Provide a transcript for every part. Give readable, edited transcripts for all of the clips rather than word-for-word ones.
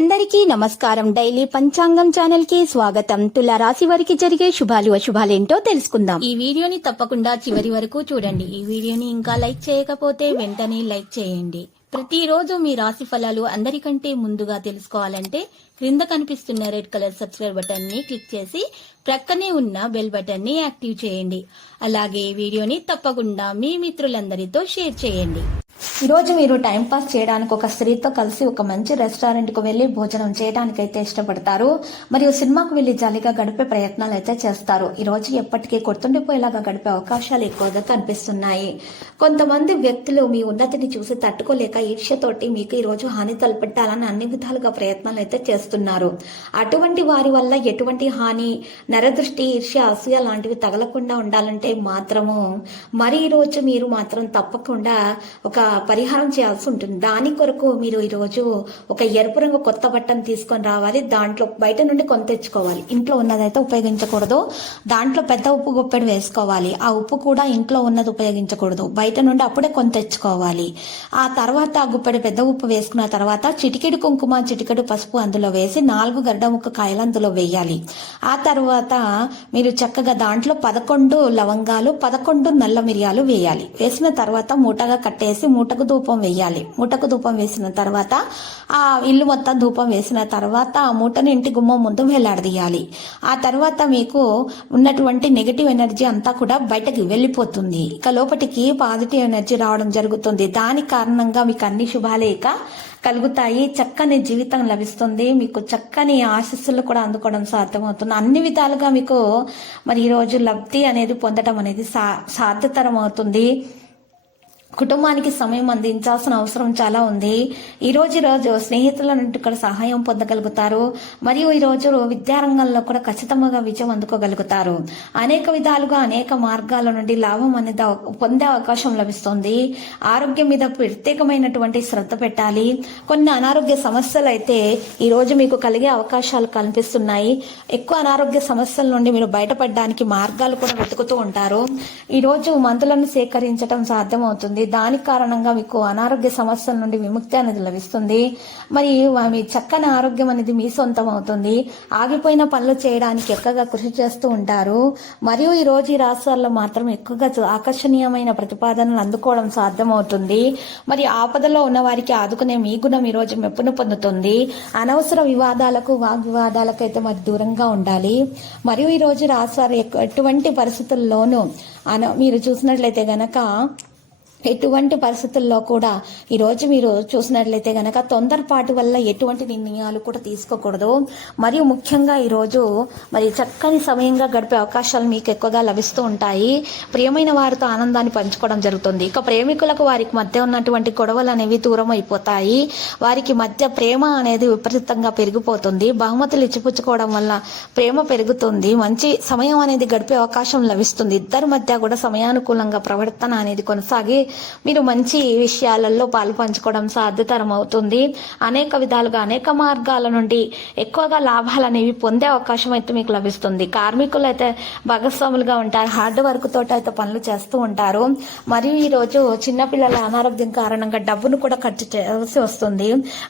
అందరికీ నమస్కారం. డైలీ పంచాంగం ఛానల్ కి స్వాగతం. తుల రాశి వారికి జరిగే శుభాలు అశుభాలేంటో తెలుసుకుందాం. ఈ వీడియోని తప్పకుండా చివరి వరకు చూడండి. ఈ వీడియోని ఇంకా లైక్ చేయకపోతే వెంటనే లైక్ చేయండి. ప్రతిరోజు మీ రాశి ఫలాలు అందరికంటే ముందుగా తెలుసుకోవాలంటే క్రింద కనిపిస్తున్న రెడ్ కలర్ సబ్స్క్రైబ్ బటన్ ని క్లిక్ చేసి ప్రక్కనే ఉన్న బెల్ బటన్ ని యాక్టివ్ చేయండి. అలాగే వీడియోని తప్పకుండా మీ మిత్రులందరితో షేర్ చేయండి. ఈరోజు మీరు టైంపాస్ చేయడానికి ఒక స్త్రీతో కలిసి ఒక మంచి రెస్టారెంట్కు వెళ్లి భోజనం చేయడానికైతే ఇష్టపడతారు. మరియు సినిమాకు వెళ్లి జాలీగా గడిపే ప్రయత్నాలు అయితే చేస్తారు. ఈరోజు ఎప్పటికీ గుర్తుండిపోయేలాగా గడిపే అవకాశాలు ఎక్కువగా కనిపిస్తున్నాయి. కొంతమంది వ్యక్తులు మీ ఉన్నతిని చూసి తట్టుకోలేక ఈర్ష్యతోటి మీకు ఈరోజు హాని తలపెట్టాలని అన్ని విధాలుగా ప్రయత్నాలు అయితే చేస్తున్నారు. అటువంటి వారి వల్ల ఎటువంటి హాని, నరదృష్టి, ఈర్ష్య, అసూయ లాంటివి తగలకుండా ఉండాలంటే మాత్రము మరి ఈరోజు మీరు మాత్రం తప్పకుండా ఒక పరిహారం చేయాల్సి ఉంటుంది. దాని కొరకు మీరు ఈరోజు ఒక ఎరుపు రంగు కొత్త బట్టను తీసుకొని రావాలి. దాంట్లో బయట నుండి కొంత తెచ్చుకోవాలి. ఇంట్లో ఉన్నదైతే ఉపయోగించకూడదు. దాంట్లో పెద్ద ఉప్పు గుప్పెడు వేసుకోవాలి. ఆ ఉప్పు కూడా ఇంట్లో ఉన్నది ఉపయోగించకూడదు. బయట నుండి అప్పుడే కొంత తెచ్చుకోవాలి. ఆ తర్వాత ఆ గుప్పెడు పెద్ద ఉప్పు వేసుకున్న తర్వాత చిటికెడు కుంకుమ, చిటికెడు పసుపు అందులో వేసి 4 గడ్డ ముక్క కాయలు అందులో వేయాలి. ఆ తర్వాత మీరు చక్కగా దాంట్లో 11 లవంగాలు, 11 నల్ల మిరియాలు వేయాలి. వేసిన తర్వాత మూటగా కట్టేసి మూటకు ధూపం వేయాలి. మూటకు ధూపం వేసిన తర్వాత ఆ ఇల్లు మొత్తం ధూపం వేసిన తర్వాత ఆ మూటను ఇంటి గుమ్మం ముందు వేలాడదీయాలి. ఆ తర్వాత మీకు ఉన్నటువంటి నెగటివ్ ఎనర్జీ అంతా కూడా బయటకు వెళ్ళిపోతుంది. ఇక లోపటికి పాజిటివ్ ఎనర్జీ రావడం జరుగుతుంది. దాని కారణంగా మీకు అన్ని శుభాలే కలుగుతాయి. చక్కని జీవితం లభిస్తుంది. మీకు చక్కని ఆశీస్సులు కూడా అందుకోవడం సాధ్యమవుతుంది. అన్ని విధాలుగా మీకు మరి ఈ రోజు లబ్ధి అనేది పొందడం అనేది సాధ్యతరం అవుతుంది. కుటుంబానికి సమయం అందించాల్సిన అవసరం చాలా ఉంది. ఈ రోజు స్నేహితుల నుండి కూడా సహాయం పొందగలుగుతారు. మరియు ఈ రోజు విద్యారంగంలో కూడా ఖచ్చితంగా విజయం అందుకోగలుగుతారు. అనేక విధాలుగా అనేక మార్గాల నుండి లాభం అనేది పొందే అవకాశం లభిస్తుంది. ఆరోగ్యం మీద ప్రత్యేకమైనటువంటి శ్రద్ధ పెట్టాలి. కొన్ని అనారోగ్య సమస్యలు అయితే ఈ రోజు మీకు కలిగే అవకాశాలు కనిపిస్తున్నాయి. ఎక్కువ అనారోగ్య సమస్యల నుండి మీరు బయటపడడానికి మార్గాలు కూడా వెతుకుతూ ఉంటారు. ఈ రోజు మందులను సేకరించడం సాధ్యమవుతుంది. దాని కారణంగా మీకు అనారోగ్య సమస్యల నుండి విముక్తి అనేది లభిస్తుంది. మరి మీ చక్కని ఆరోగ్యం అనేది మీ సొంతం అవుతుంది. ఆగిపోయిన పనులు చేయడానికి ఎక్కువగా కృషి చేస్తూ ఉంటారు. మరియు ఈ రోజు ఈ రాష్ట్రాల్లో మాత్రం ఎక్కువగా ఆకర్షణీయమైన ప్రతిపాదనలు అందుకోవడం సాధ్యమవుతుంది. మరి ఆపదలో ఉన్న వారికి ఆదుకునే మీ గుణం ఈ రోజు మెప్పును పొందుతుంది. అనవసర వివాదాలకు, వాగ్వివాదాలకు అయితే మరి దూరంగా ఉండాలి. మరియు ఈ రోజు రాష్ట్రాలు ఎటువంటి పరిస్థితుల్లోనూ మీరు చూసినట్లయితే గనక ఎటువంటి పరిస్థితుల్లో కూడా ఈరోజు మీరు చూసినట్లయితే గనక తొందరపాటు వల్ల ఎటువంటి నిర్ణయాలు కూడా తీసుకోకూడదు. మరియు ముఖ్యంగా ఈరోజు మరి చక్కని సమయంగా గడిపే అవకాశాలు మీకు ఎక్కువగా లభిస్తూ ఉంటాయి. ప్రియమైన వారితో ఆనందాన్ని పంచుకోవడం జరుగుతుంది. ఇక ప్రేమికులకు వారికి మధ్య ఉన్నటువంటి గొడవలు అనేవి దూరం అయిపోతాయి. వారికి మధ్య ప్రేమ అనేది విపరీతంగా పెరిగిపోతుంది. బహుమతులు ఇచ్చిపుచ్చుకోవడం వల్ల ప్రేమ పెరుగుతుంది. మంచి సమయం అనేది గడిపే అవకాశం లభిస్తుంది. ఇద్దరి మధ్య కూడా సమయానుకూలంగా ప్రవర్తన అనేది కొనసాగి మీరు మంచి విషయాలలో పాలు పంచుకోవడం సాధ్యతరం అవుతుంది. అనేక విధాలుగా అనేక మార్గాల నుండి ఎక్కువగా లాభాలు అనేవి పొందే అవకాశం అయితే మీకు లభిస్తుంది. కార్మికులు అయితే భాగస్వాములుగా ఉంటారు. హార్డ్ వర్క్ తోటి అయితే పనులు చేస్తూ ఉంటారు. మరియు ఈ రోజు చిన్నపిల్లల అనారోగ్యం కారణంగా డబ్బును కూడా ఖర్చు చేయాల్సి వస్తుంది.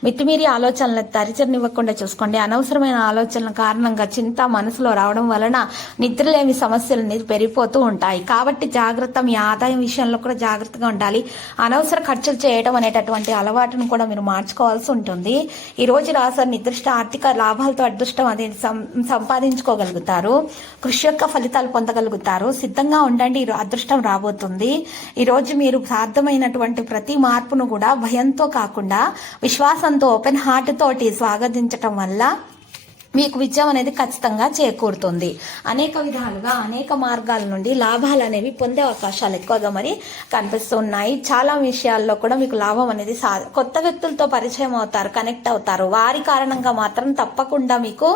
మితిమీరి ఆలోచనలు తరిచనివ్వకుండా చూసుకోండి. అనవసరమైన ఆలోచనల కారణంగా చింత మనసులో రావడం వలన నిద్రలేమి సమస్యలు అనేది పెరిగిపోతూ ఉంటాయి. కాబట్టి జాగ్రత్త. మీ ఆదాయం విషయంలో కూడా జాగ్రత్తగా ఉండాలి. అనవసర ఖర్చులు చేయడం అనేటటువంటి అలవాటును కూడా మీరు మార్చుకోవాల్సి ఉంటుంది. ఈ రోజు రాశి నిర్దిష్ట ఆర్థిక లాభాలతో అదృష్టం అనేది సంపాదించుకోగలుగుతారు. కృషి యొక్క ఫలితాలు పొందగలుగుతారు. సిద్ధంగా ఉండండి. అదృష్టం రాబోతుంది. ఈ రోజు మీరు సాధ్యమైనటువంటి ప్రతి మార్పును కూడా భయంతో కాకుండా విశ్వాసంతో, ఓపెన్ హార్ట్ తోటి స్వాగతించటం వల్ల మీకు విజయం అనేది ఖచ్చితంగా చేకూరుతుంది. అనేక విధాలుగా అనేక మార్గాల నుండి లాభాలు అనేవి పొందే అవకాశాలు ఎక్కువగా మరి కనిపిస్తున్నాయి. చాలా విషయాల్లో కూడా మీకు లాభం అనేది కొత్త వ్యక్తులతో పరిచయం అవుతారు, కనెక్ట్ అవుతారు. వారి కారణంగా మాత్రం తప్పకుండా మీకు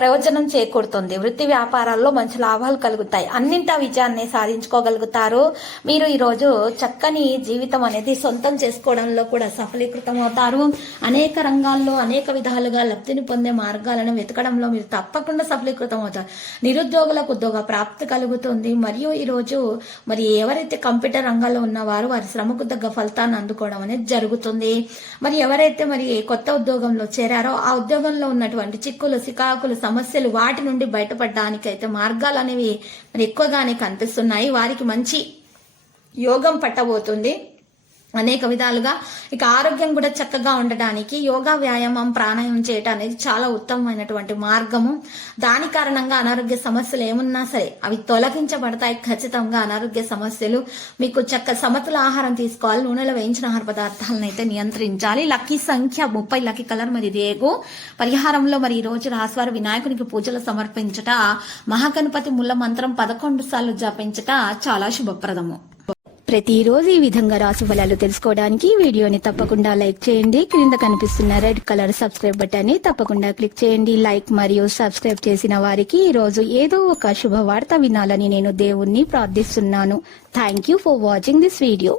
ప్రయోజనం చేకూరుతుంది. వృత్తి వ్యాపారాల్లో మంచి లాభాలు కలుగుతాయి. అన్నింటా విజయాన్ని సాధించుకోగలుగుతారు. మీరు ఈరోజు చక్కని జీవితం అనేది సొంతం చేసుకోవడంలో కూడా సఫలీకృతం అవుతారు. అనేక రంగాల్లో అనేక విధాలుగా లబ్ధిని పొందే మార్గాలను వెతకడంలో మీరు తప్పకుండా సఫలీకృతం అవుతారు. నిరుద్యోగులకు ఉద్యోగ ప్రాప్తి కలుగుతుంది. మరియు ఈ రోజు మరి ఎవరైతే కంప్యూటర్ రంగంలో ఉన్నవారు వారి శ్రమకు తగ్గ ఫలితాన్ని అందుకోవడం అనేది జరుగుతుంది. మరి ఎవరైతే మరి కొత్త ఉద్యోగంలో చేరారో ఆ ఉద్యోగంలో ఉన్నటువంటి చిక్కులు, సికాకులు, సమస్యలు వాటి నుండి బయటపడడానికి అయితే మార్గాలు అనేవి మరి ఎక్కువగానే కనిపిస్తున్నాయి. వారికి మంచి యోగం పట్టబోతుంది అనేక విధాలుగా. ఇక ఆరోగ్యం కూడా చక్కగా ఉండడానికి యోగా, వ్యాయామం, ప్రాణాయామం చేయటం అనేది చాలా ఉత్తమమైనటువంటి మార్గము. దాని కారణంగా అనారోగ్య సమస్యలు ఏమున్నా సరే అవి తొలగించబడతాయి. ఖచ్చితంగా అనారోగ్య సమస్యలు మీకు సమతుల ఆహారం తీసుకోవాలి. నూనెలో వేయించిన ఆహార పదార్థాలను అయితే నియంత్రించాలి. లక్కీ సంఖ్య 30, లక్కీ కలర్ మరి రేగు. పరిహారంలో మరి ఈ రోజు రాశివారు వినాయకునికి పూజలు సమర్పించట, మహాగణపతి ముల్ల మంత్రం 11 సార్లు జపించట చాలా శుభప్రదము. ప్రతిరోజు ఈ విధంగా రాశి ఫలాలు తెలుసుకోవడానికి వీడియోని తప్పకుండా లైక్ చేయండి. క్రింద కనిపిస్తున్న రెడ్ కలర్ సబ్స్క్రైబ్ బటన్ ని తప్పకుండా క్లిక్ చేయండి. లైక్ మరియు సబ్స్క్రైబ్ చేసిన వారికి ఈ రోజు ఏదో ఒక శుభవార్త వినాలని నేను దేవుణ్ణి ప్రార్థిస్తున్నాను. Thank you for watching this video.